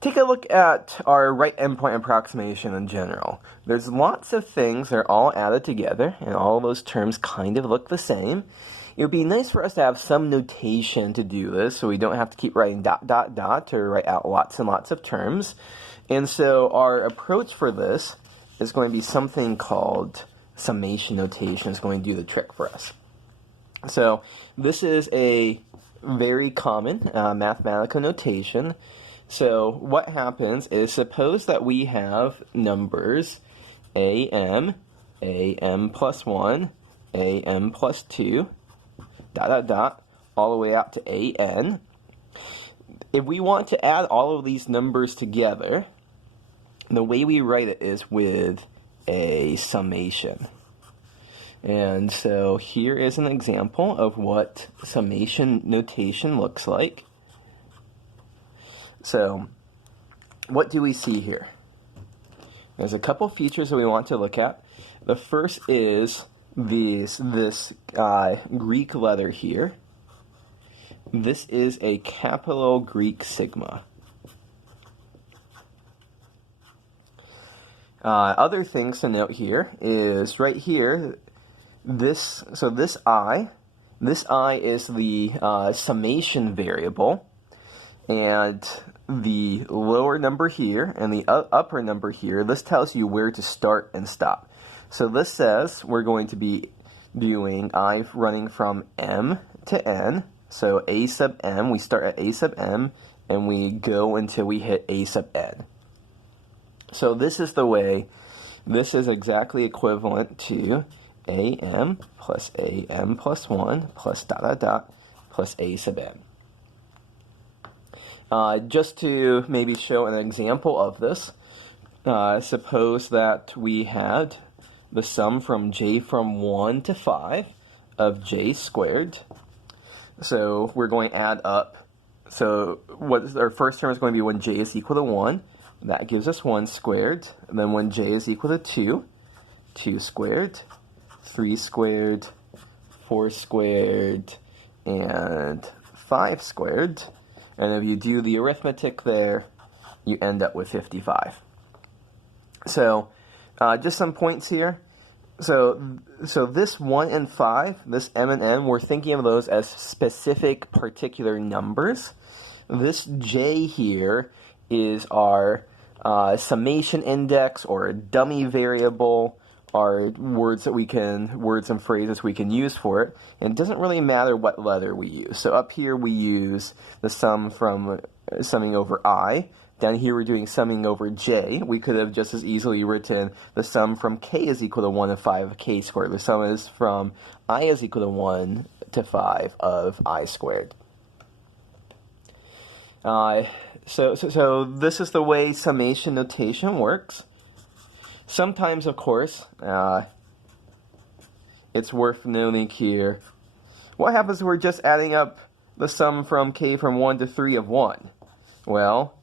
take a look at our right endpoint approximation in general. There's lots of things that are all added together, and all those terms kind of look the same. It would be nice for us to have some notation to do this, so we don't have to keep writing ... or write out lots and lots of terms. And so our approach for this is going to be something called summation notation. It's going to do the trick for us. So this is a very common mathematical notation. So what happens is, suppose that we have numbers am plus 1, am plus 2, ... all the way out to an. If we want to add all of these numbers together, the way we write it is with a summation. And so here is an example of what summation notation looks like. So what do we see here? There's a couple features that we want to look at. The first is this Greek letter here. This is a capital Greek sigma. Other things to note here is right here, this I is the summation variable, and the lower number here and the upper number here, this tells you where to start and stop. So this says we're going to be doing I running from m to n. So a sub m, we start at a sub m, and we go until we hit a sub n. So this is the way, this is exactly equivalent to am plus 1 plus ... plus a sub n. Just to maybe show an example of this, suppose that we had the sum from j from 1 to 5 of j squared. So we're going to add up. So our first term is going to be when j is equal to 1. That gives us 1 squared. And then when j is equal to 2, 2 squared, 3 squared, 4 squared, and 5 squared. And if you do the arithmetic there, you end up with 55. So just some points here. So this 1 and 5, this m and n, we're thinking of those as specific particular numbers. This j here is our summation index, or a dummy variable, are words and phrases we can use for it. And it doesn't really matter what letter we use. So up here we use the sum from summing over I. Down here we're doing summing over j. We could have just as easily written the sum from k is equal to 1 to 5 of k squared. The sum is from I is equal to 1 to 5 of I squared. So this is the way summation notation works. Sometimes, of course, it's worth noting here, what happens if we're just adding up the sum from k from 1 to 3 of 1? Well,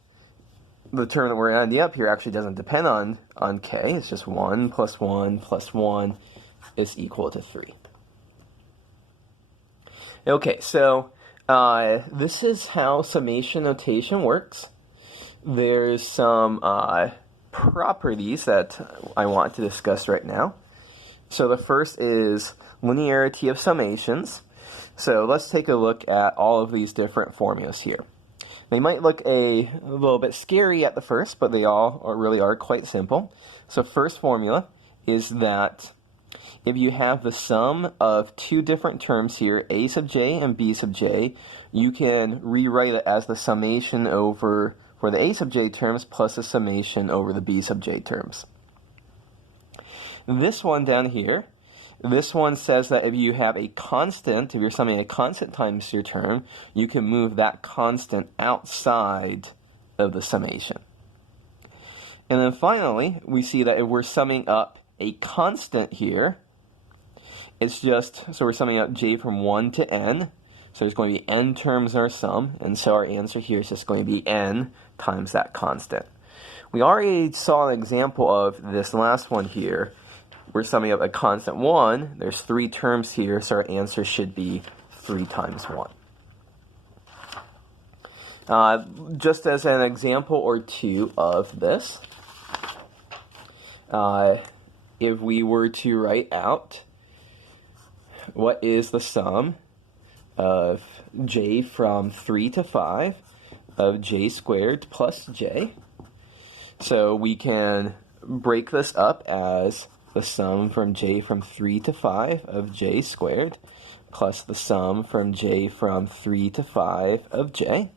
the term that we're adding up here actually doesn't depend on k. It's just 1 plus 1 plus 1 is equal to 3. Okay, so this is how summation notation works. There's some properties that I want to discuss right now. So the first is linearity of summations. So let's take a look at all of these different formulas here. They might look a little bit scary at the first, but they all really are quite simple. So first formula is that if you have the sum of two different terms here, a sub j and b sub j, you can rewrite it as the summation over for the a sub j terms plus the summation over the b sub j terms. This one down here, this one says that if you have a constant, if you're summing a constant times your term, you can move that constant outside of the summation. And then finally, we see that if we're summing up a constant here, it's just, so we're summing up j from 1 to n, so there's going to be n terms in our sum, and so our answer here is just going to be n times that constant. We already saw an example of this last one here. We're summing up a constant 1. There's 3 terms here, so our answer should be 3 times 1. Just as an example or two of this, if we were to write out what is the sum of j from 3 to 5 of j squared plus j, so we can break this up as the sum from j from 3 to 5 of j squared plus the sum from j from 3 to 5 of j.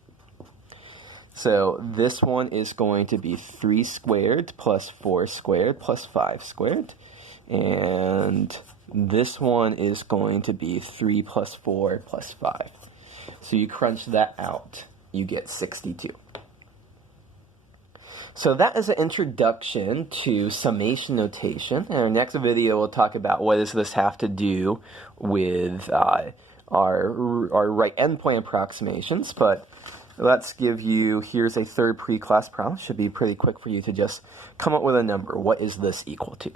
So this one is going to be 3 squared plus 4 squared plus 5 squared. And this one is going to be 3 plus 4 plus 5. So you crunch that out, you get 62. So that is an introduction to summation notation. In our next video, we'll talk about what does this have to do with our right endpoint approximations. But let's give you, here's a third pre-class problem. Should be pretty quick for you to just come up with a number. What is this equal to?